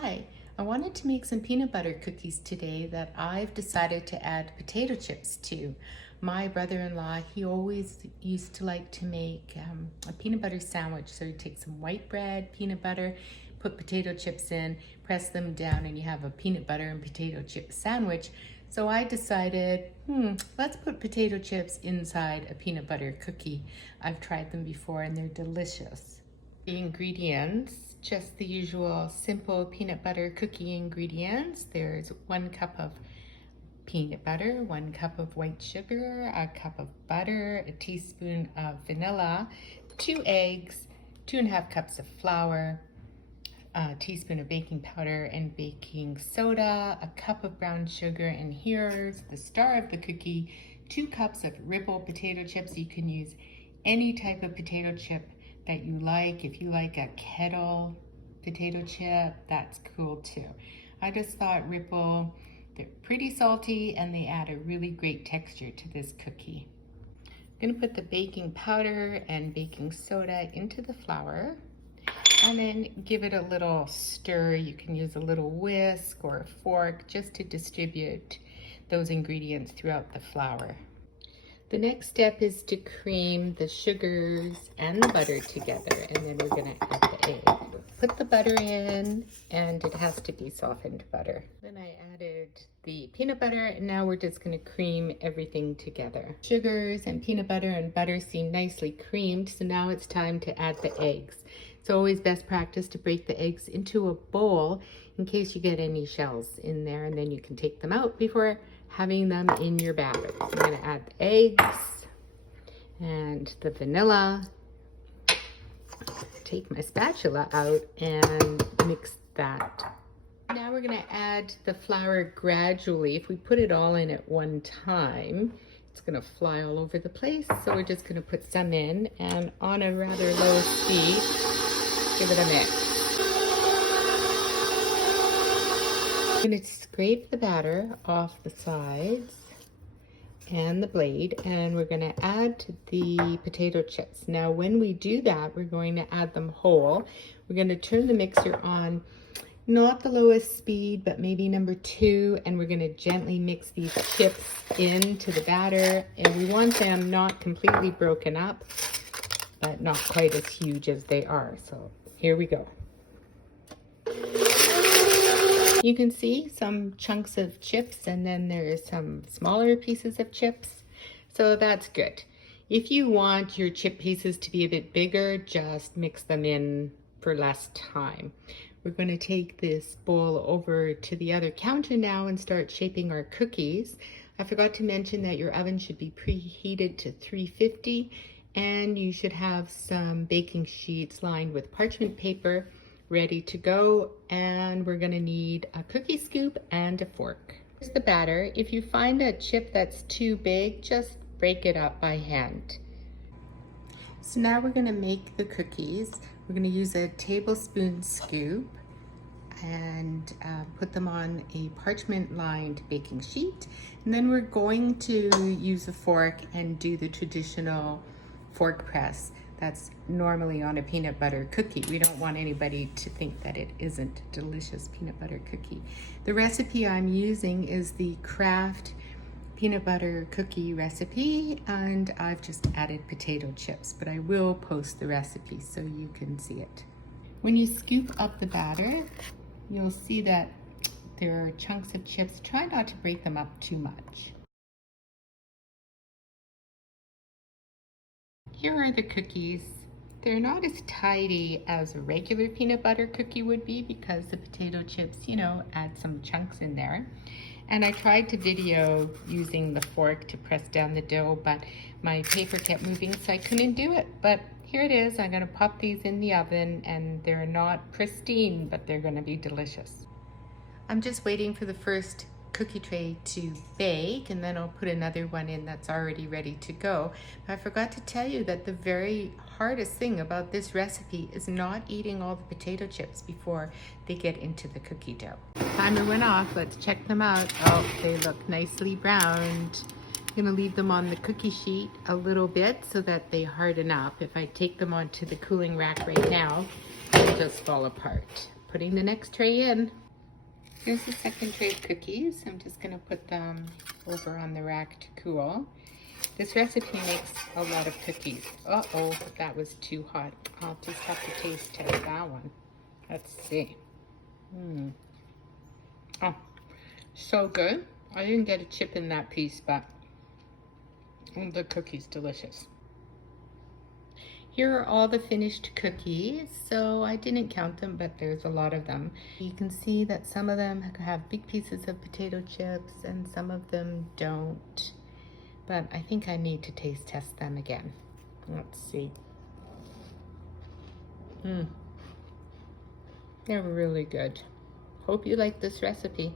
Hi, I wanted to make some peanut butter cookies today that I've decided to add potato chips to. My brother-in-law, he always used to like to make a peanut butter sandwich. So you take some white bread, peanut butter, put potato chips in, press them down, and you have a peanut butter and potato chip sandwich. So I decided, let's put potato chips inside a peanut butter cookie. I've tried them before and they're delicious. The ingredients, just the usual simple peanut butter cookie ingredients. There's 1 cup of peanut butter, 1 cup of white sugar, a cup of butter, a teaspoon of vanilla, 2 eggs, 2.5 cups of flour, a teaspoon of baking powder and baking soda, a cup of brown sugar, and here's the star of the cookie, 2 cups of Ripple potato chips. You can use any type of potato chip that you like. If you like a kettle potato chip, that's cool too. I just thought Ripple, they're pretty salty and they add a really great texture to this cookie. I'm gonna put the baking powder and baking soda into the flour and then give it a little stir. You can use a little whisk or a fork just to distribute those ingredients throughout the flour. The next step is to cream the sugars and the butter together, and then we're gonna add the egg. Put the butter in, and it has to be softened butter. Then I added the peanut butter, and now we're just gonna cream everything together. Sugars and peanut butter and butter seem nicely creamed, so now it's time to add the eggs. It's always best practice to break the eggs into a bowl in case you get any shells in there, and then you can take them out before having them in your batter. So I'm gonna add the eggs and the vanilla. Take my spatula out and mix that. Now we're gonna add the flour gradually. If we put it all in at one time, it's gonna fly all over the place. So we're just gonna put some in and on a rather low speed, give it a mix. I'm going to scrape the batter off the sides and the blade, and we're going to add the potato chips. Now when we do that, we're going to add them whole. We're going to turn the mixer on, not the lowest speed, but maybe number 2, and we're going to gently mix these chips into the batter, and we want them not completely broken up, but not quite as huge as they are. So here we go. You can see some chunks of chips, and then there's some smaller pieces of chips. So that's good. If you want your chip pieces to be a bit bigger, just mix them in for less time. We're going to take this bowl over to the other counter now and start shaping our cookies. I forgot to mention that your oven should be preheated to 350, and you should have some baking sheets lined with parchment paper ready to go, and we're gonna need a cookie scoop and a fork. Here's the batter. If you find a chip that's too big, just break it up by hand. So now we're gonna make the cookies. We're gonna use a tablespoon scoop and put them on a parchment lined baking sheet. And then we're going to use a fork and do the traditional fork press that's normally on a peanut butter cookie. We don't want anybody to think that it isn't a delicious peanut butter cookie. The recipe I'm using is the Kraft peanut butter cookie recipe, and I've just added potato chips, but I will post the recipe so you can see it. When you scoop up the batter, you'll see that there are chunks of chips. Try not to break them up too much. Here are the cookies. They're not as tidy as a regular peanut butter cookie would be because the potato chips, add some chunks in there. And I tried to video using the fork to press down the dough, but my paper kept moving, so I couldn't do it. But here it is. I'm gonna pop these in the oven, and they're not pristine, but they're gonna be delicious. I'm just waiting for the first cookie tray to bake, and then I'll put another one in that's already ready to go. I forgot to tell you that the very hardest thing about this recipe is not eating all the potato chips before they get into the cookie dough. Timer went off. Let's check them out. Oh, they look nicely browned. I'm gonna leave them on the cookie sheet a little bit so that they harden up. If I take them onto the cooling rack right now, they'll just fall apart. putting the next tray in. Here's the second tray of cookies. I'm just gonna put them over on the rack to cool. This recipe makes a lot of cookies. Uh-oh, that was too hot. I'll just have to taste test that one. Let's see. Oh, so good. I didn't get a chip in that piece, but the cookie's delicious. Here are all the finished cookies. So I didn't count them, but there's a lot of them. You can see that some of them have big pieces of potato chips and some of them don't. But I think I need to taste test them again. Let's see. They're really good. Hope you like this recipe.